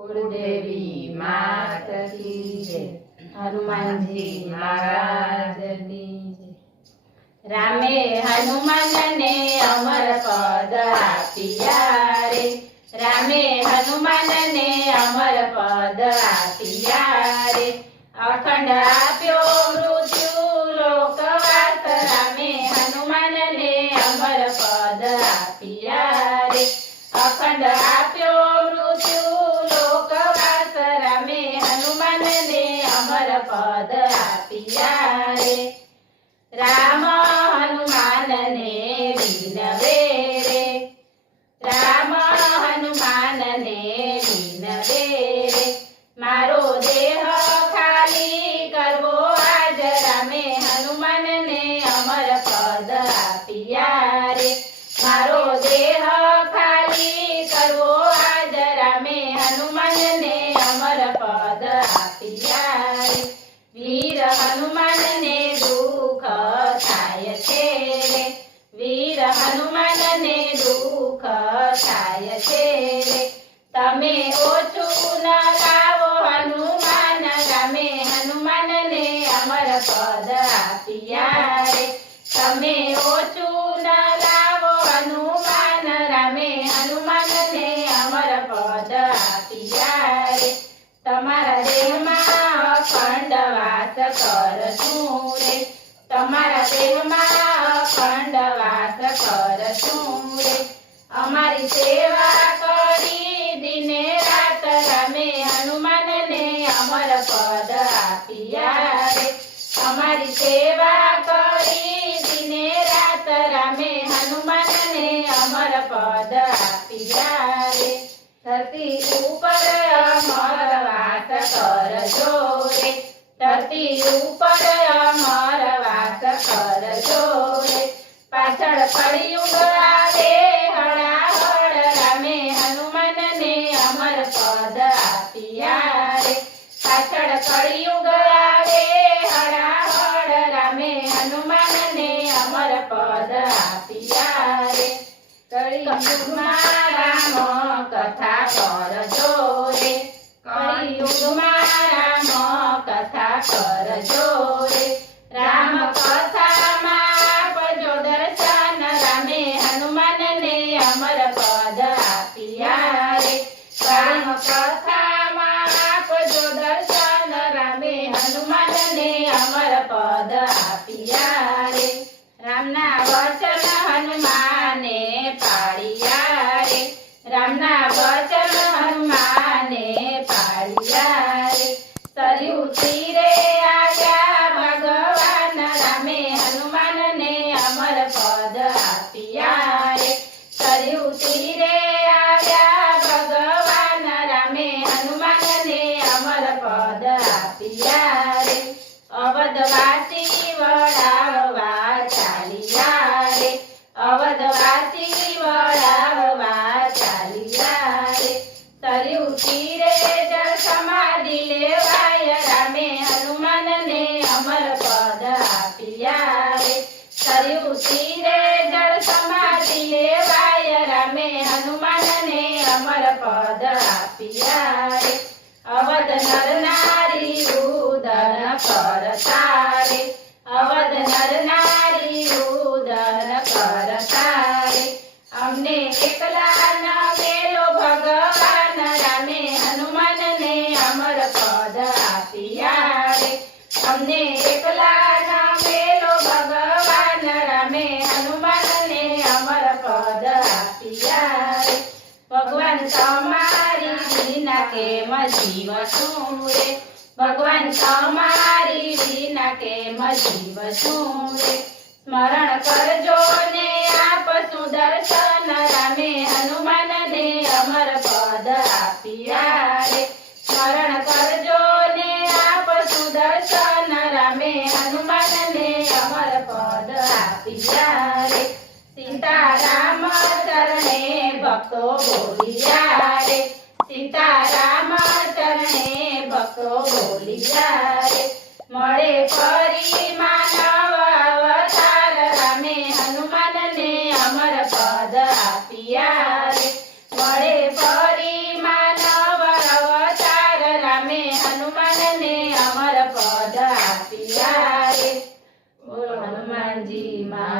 कुलदेवी मात की जय। हनुमान जी महाराज की जय। रामे हनुमान ने अमर पद आपिया रे। रामे हनुमान ने अमर पद आपिया रे। अखंड आप्यो मृत्यु लोकवास। रामे हनुमान ने अमर पद आपिया रे। अखंड आप्यो मृत्यु लोकवास। रामे हनुमान ने अमर पद आपिया रे। राम हनुमान ने विनवे रे। राम हनुमान ने विनवे रे। मारो देह खाली करवो आज। रामे हनुमान ने अमर पद आपिया रे। मारो देह खाली करवो आज। रामे हनुमान ने अमर पद आपिया रे। वीर हनुमान ने दुख थाय छे रे। वीर हनुमान ने दुख थाय छे रे। तमे ओछू न लावो हनुमान। रामे हनुमान ने अमर पद आपिया रे। तमे ओछू न लावो हनुमान। रामे हनुमान ने अमर पद आपिया रे। तमारा देहमां अखंड वास करशुं रे। तमारा देहमां अखंड वास करशुं रे। अमारी सेवा करी दिने रात। रामे हनुमान ने अमर पद आपिया रे। अमारी सेवा करी दिने रात। रामे हनुमान ने अमर पद आपिया रे। धरती ऊपर अमर वास करजो रे। धरती ऊपर अमर वास करजो रे। पाछळ कलियुग आवे हळाहळ। रामे हनुमान ने अमर पद आपिया रे। पाछळ कलियुग आवे हळाहळ। रामे हनुमान ने अमर पद आपिया रे। कलियुगमां राम कथा करजो रे। कलियुगमां राम कथा करजो रे। राम कथामां आपजो दर्शन। रामे हनुमान ने अमर पद आपिया रे। राम कथामां आपजो दर्शन। रामे हनुमान ने अमर पद आपिया रे। रामना वचन हनुमाने पाळिया रे। रामना वचन हनुमाने पाळिया रे। सरयू तीरे आव्या भगवान। रामे हनुमान ने अमर पद आपिया रे। सरयू तीरे आव्या भगवान। रामे हनुमान ने अमर पद आपिया रे। अवधवासी वळाववा चालिया रे। अवधवासी वळाववा चालिया रे। सरयू तीरे जल समाधि लेवाय। रामे हनुमान ने अमर पद आपिया रे। सरयू तीरे जल समाधि लेवाय। रामे हनुमान ने अमर पद आपिया रे। अवध नर नारी रुदन करता रे। अवध नर नारी रुदन करता रे। अमने एकला न मेलो भगवान। रामे हनुमान ने अमर पद आपिया रे। अमने एकला न मेलो भगवान। रामे हनुमान ने अमर पद आपिया रे। भगवान तमारी विना केम जीवशुं रे। भगवान तमारी विना केम जीवशुं रे। स्मरण करजो ने आपशुं दर्शन। रामे हनुमान ने अमर पद आपिया रे। स्मरण करजो ने आपशुं दर्शन। रामे हनुमान ने अमर पद आपिया रे। सीताराम चरणे भक्तो बोलिया रे। सीताराम चरणे भक्तो बोलिया रे। मळे फरी मानव अवतार। रामे हनुमान ने अमर पद आपिया रे। मळे फरी मानव अवतार। હનુમાનને અમર પદ આપ્યા રે. બોલો હનુમાનજી મહારાજ